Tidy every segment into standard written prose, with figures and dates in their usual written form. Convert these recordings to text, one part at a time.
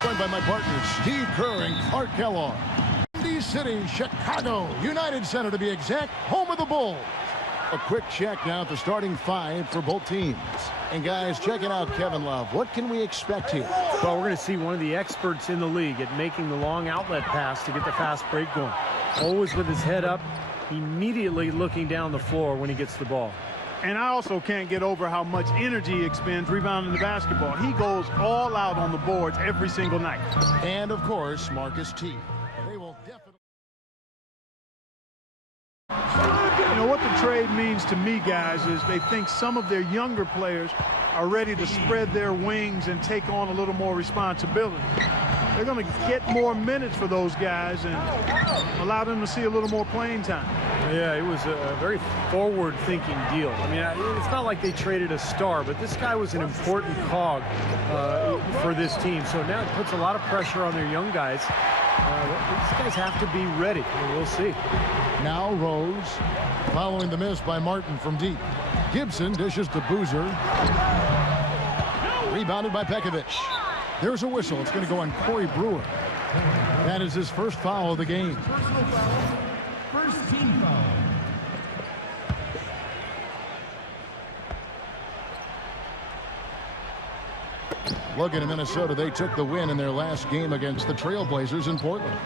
Joined by my partners, Steve Kerr and Clark Kellogg. Windy City, Chicago, United Center to be exact, home of the Bulls. A quick check now at the starting five for both teams. And guys, checking out Kevin Love. What can we expect here? Well, we're going to see one of the experts in the league at making the long outlet pass to get the fast break going. Always with his head up, immediately looking down the floor when he gets the ball. And I also can't get over how much energy he expends rebounding the basketball. He goes all out on the boards every single night. And, of course, Marcus T. They will definitely... You know what the trade means to me, guys, is they think some of their younger players are ready to spread their wings and take on a little more responsibility. They're going to get more minutes for those guys and allow them to see a little more playing time. Yeah, it was a very forward-thinking deal. I mean, it's not like they traded a star, but this guy was an important cog for this team. So now it puts a lot of pressure on their young guys. These guys have to be ready, and we'll see. Now Rose, following the miss by Martin from deep. Gibson dishes to Boozer. Rebounded by Pekovic. There's a whistle. It's going to go on Corey Brewer. That is his first foul of the game. First team foul. Looking at Minnesota, they took the win in their last game against the Trailblazers in Portland.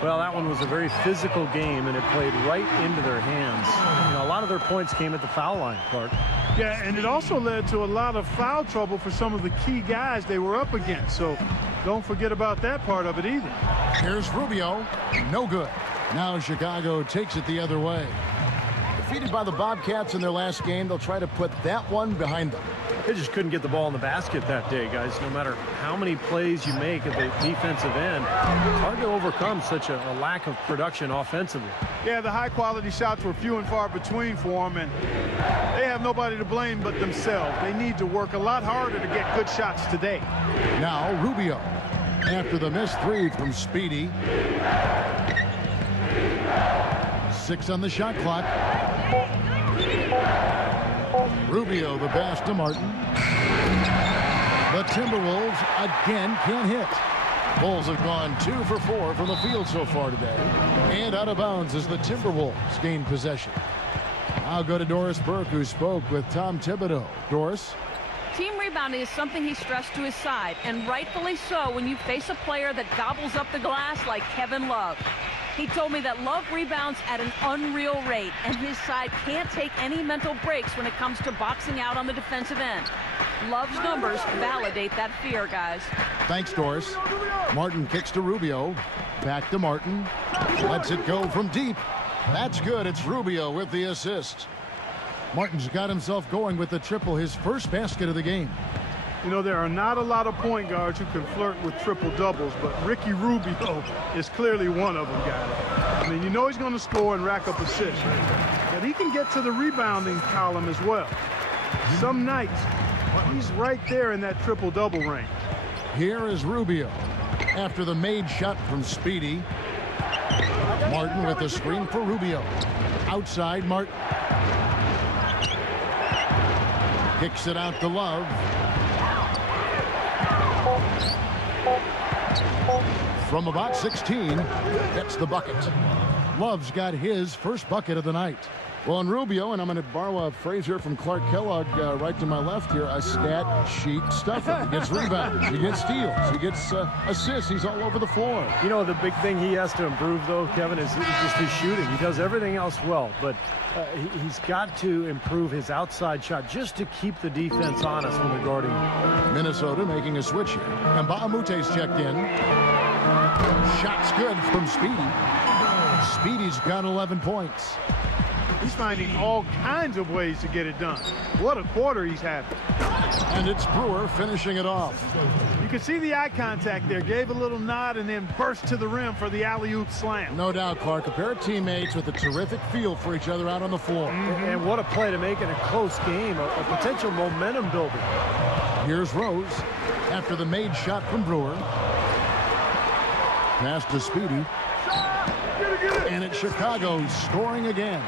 Well, that one was a very physical game, and it played right into their hands. You know, a lot of their points came at the foul line, Clark. Yeah, and it also led to a lot of foul trouble for some of the key guys they were up against. So don't forget about that part of it either. Here's Rubio. No good. Now Chicago takes it the other way. Defeated by the Bobcats in their last game, they'll try to put that one behind them. They just couldn't get the ball in the basket that day, guys. No matter how many plays you make at the defensive end, it's hard to overcome such a lack of production offensively. Yeah, the high-quality shots were few and far between for them, and they have nobody to blame but themselves. They need to work a lot harder to get good shots today. Now Rubio, after the missed three from Speedy. 6 on the shot clock. Rubio the pass to Martin. The Timberwolves again can't hit. Bulls have gone 2 for 4 from the field so far today. And out of bounds as the Timberwolves gain possession. I'll go to Doris Burke, who spoke with Tom Thibodeau. Doris? Team rebounding is something he stressed to his side, and rightfully so when you face a player that gobbles up the glass like Kevin Love. He told me that Love rebounds at an unreal rate, and his side can't take any mental breaks when it comes to boxing out on the defensive end. Love's numbers validate that fear, guys. Thanks, Doris. Martin kicks to Rubio. Back to Martin. Lets it go from deep. That's good. It's Rubio with the assist. Martin's got himself going with the triple, his first basket of the game. You know, there are not a lot of point guards who can flirt with triple-doubles, but Ricky Rubio is clearly one of them, guys. I mean, you know he's going to score and rack up assists, but he can get to the rebounding column as well. Some nights, he's right there in that triple-double range. Here is Rubio after the made shot from Speedy. Martin with the screen for Rubio. Outside, Martin. Kicks it out to Love. From about 16, gets the bucket. Love's got his first bucket of the night. Well, and Rubio, and I'm going to borrow a phrase here from Clark Kellogg right to my left here, a stat sheet stuffer. He gets rebounds, he gets steals, he gets assists, he's all over the floor. You know, the big thing he has to improve, though, Kevin, is just his shooting. He does everything else well, but he's got to improve his outside shot just to keep the defense honest when they're guarding him. Minnesota making a switch here. And Baamute's checked in. Shot's good from Speedy. Speedy's got 11 points. He's finding all kinds of ways to get it done. What a quarter he's having. And it's Brewer finishing it off. You can see the eye contact there. Gave a little nod and then burst to the rim for the alley-oop slam. No doubt, Clark. A pair of teammates with a terrific feel for each other out on the floor. And what a play to make in a close game, a potential momentum builder. Here's Rose after the made shot from Brewer. Pass to Speedy. And it's Chicago scoring again.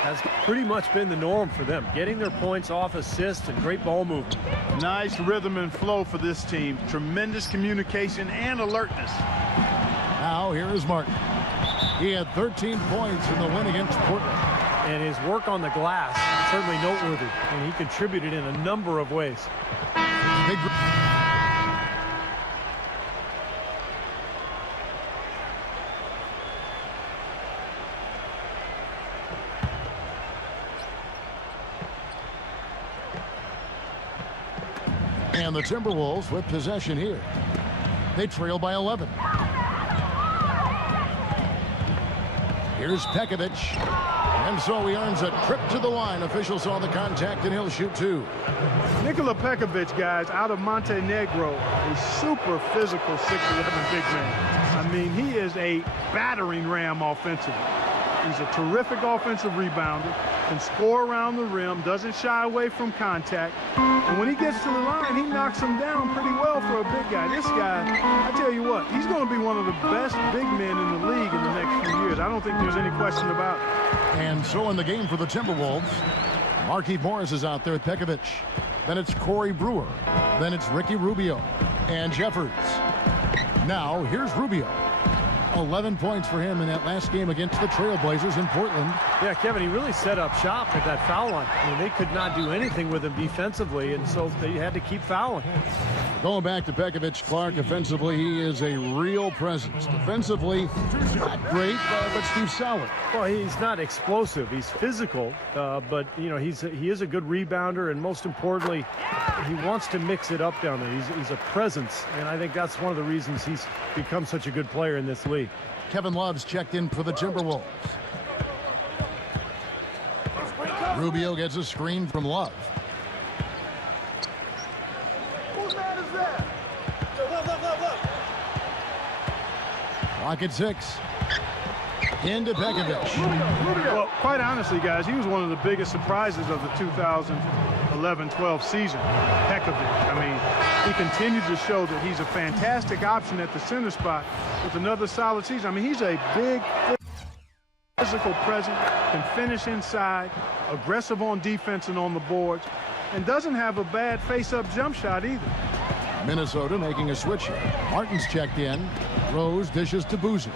has pretty much been the norm for them, getting their points off assists and great ball movement. Nice rhythm and flow for this team. Tremendous communication and alertness. Now here is Martin. He had 13 points in the win against Portland. And his work on the glass is certainly noteworthy, and he contributed in a number of ways. Big And the Timberwolves with possession here. They trail by 11. Here's Pekovic. And so he earns a trip to the line. Officials saw the contact, and he'll shoot two. Nikola Pekovic, guys, out of Montenegro, a super physical 6'11" big man. I mean, he is a battering ram offensively. He's a terrific offensive rebounder, can score around the rim, doesn't shy away from contact. And when he gets to the line, he knocks him down pretty well for a big guy. This guy, I tell you what, he's going to be one of the best big men in the league in the next few years. I don't think there's any question about it. And so in the game for the Timberwolves, Markieff Morris is out there with Pekovic. Then it's Corey Brewer. Then it's Ricky Rubio and Jeffers. Now here's Rubio. 11 points for him in that last game against the Trailblazers in Portland. Yeah, Kevin, he really set up shop at that foul line. I mean, they could not do anything with him defensively, and so they had to keep fouling. Going back to Pekovic, Clark, offensively, he is a real presence. Defensively, not great, but Steve solid. Well, he's not explosive. He's physical, but, you know, he is a good rebounder, and most importantly, he wants to mix it up down there. He's a presence, and I think that's one of the reasons he's become such a good player in this league. Kevin Love's checked in for the Timberwolves. Rubio gets a screen from Love. Clock at 6. Into Pekovic. Well, quite honestly, guys, he was one of the biggest surprises of the 2011-12 season. Pekovic. I mean, he continued to show that he's a fantastic option at the center spot with another solid season. I mean, he's a big physical presence, can finish inside, aggressive on defense and on the boards, and doesn't have a bad face-up jump shot either. Minnesota making a switch here. Martin's checked in. Rose dishes to Boozer.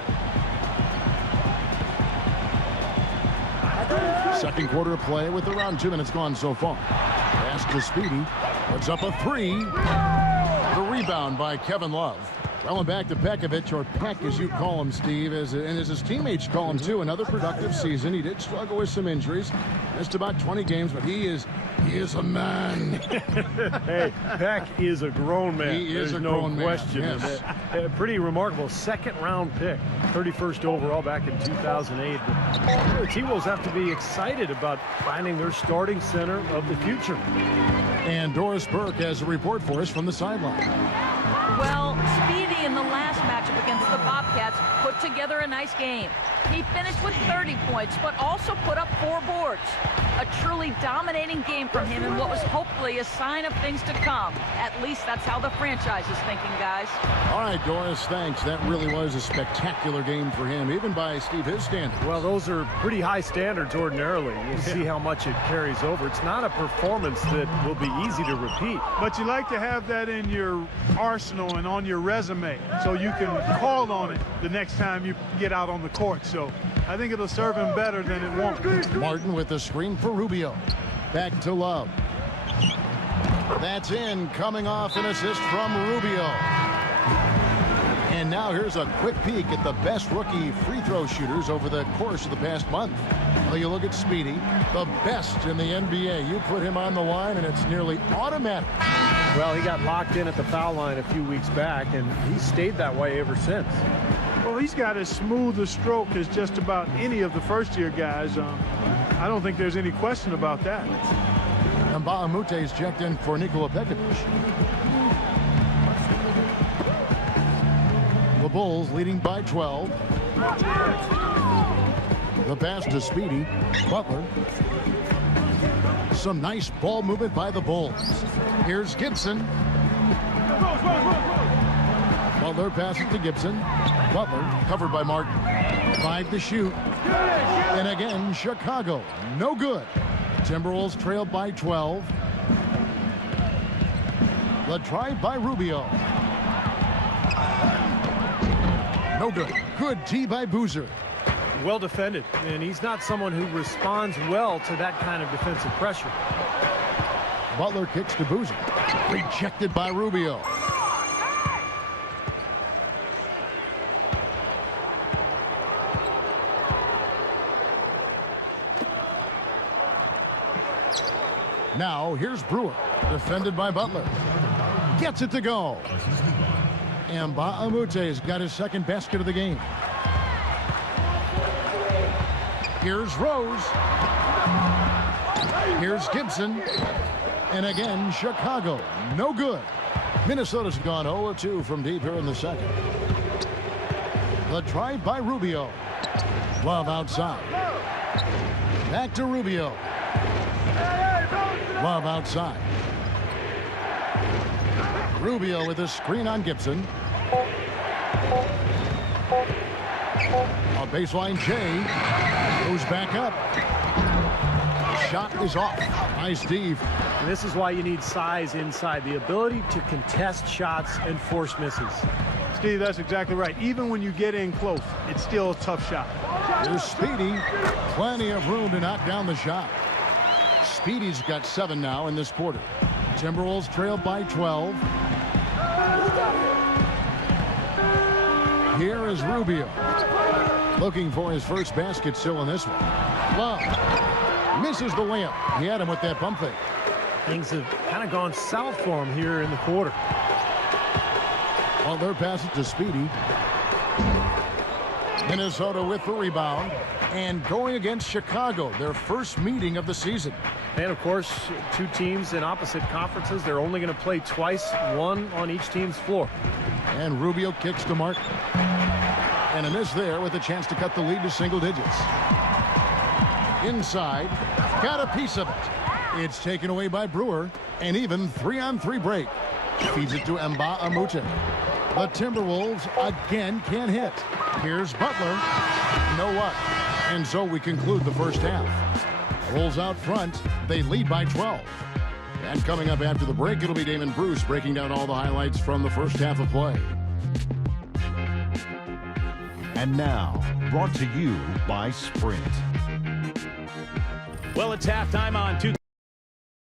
Second quarter of play with around 2 minutes gone so far. Pass to Speedy. Puts up a three. The rebound by Kevin Love. Rolling back to Pekovic, or Peck as you call him, Steve, and as his teammates call him too. Another productive season. He did struggle with some injuries. Missed about 20 games, but he is a man. Hey, Peck is a grown man. He is There's a no grown question. man. Yes. A pretty remarkable second-round pick, 31st overall back in 2008. But the T-Wolves have to be excited about finding their starting center of the future. And Doris Burke has a report for us from the sideline. Well, Speedy in the last matchup against the Bobcats put together a nice game. He finished with 30 points, but also put up 4 boards. A truly dominating game from him in what was hopefully a sign of things to come. At least that's how the franchise is thinking, guys. All right, Doris, thanks. That really was a spectacular game for him, even by Steve his standards. Well, those are pretty high standards ordinarily. We'll see how much it carries over. It's not a performance that will be easy to repeat. But you like to have that in your arsenal and on your resume so you can call on it the next time you get out on the court. So I think it'll serve him better than it won't. Martin with the screen for Rubio. Back to Love. That's in, coming off an assist from Rubio. And now here's a quick peek at the best rookie free throw shooters over the course of the past month. Well, you look at Speedy, the best in the NBA. You put him on the line and it's nearly automatic. Well, he got locked in at the foul line a few weeks back, and he's stayed that way ever since. Well, he's got as smooth a stroke as just about any of the first-year guys. I don't think there's any question about that. And Bahamute is checked in for Nikola Pekovic. The Bulls leading by 12. The pass to Speedy. Butler. Some nice ball movement by the Bulls. Here's Gibson. Butler passes to Gibson. Butler covered by Martin. 5 to shoot. And again, Chicago, no good. Timberwolves trailed by 12. The drive by Rubio. No good. Good tee by Boozer. Well defended, and he's not someone who responds well to that kind of defensive pressure. Butler kicks to Boozer. Rejected by Rubio. Now, here's Brewer. Defended by Butler. Gets it to go. And Mbah-a-Moute's got his second basket of the game. Here's Rose. Here's Gibson. And again, Chicago, no good. Minnesota's gone 0-2 from deep here in the second. The drive by Rubio. Love outside. Back to Rubio. Love outside. Rubio with a screen on Gibson. A baseline J. Goes back up. Shot is off by Steve. And this is why you need size inside, the ability to contest shots and force misses. Steve, that's exactly right. Even when you get in close, it's still a tough shot. Here's Speedy. Plenty of room to knock down the shot. Speedy's got 7 now in this quarter. Timberwolves trail by 12. Here is Rubio. Looking for his first basket still in this one. Love. Misses the layup. He had him with that pump fake. Things have kind of gone south for him here in the quarter. Well, they're passing to Speedy. Minnesota with the rebound. And going against Chicago, their first meeting of the season. And, of course, two teams in opposite conferences. They're only going to play twice, one on each team's floor. And Rubio kicks to Martin. And a miss there with a chance to cut the lead to single digits. Inside, got a piece of it. It's taken away by Brewer. And even 3-on-3 break. Feeds it to Mbah-a-Moute. The Timberwolves again can't hit. Here's Butler. You know what? And so we conclude the first half. Wolves out front. They lead by 12. And coming up after the break, it'll be Damon Bruce breaking down all the highlights from the first half of play. And now, brought to you by Sprint. Well, it's halftime on 2.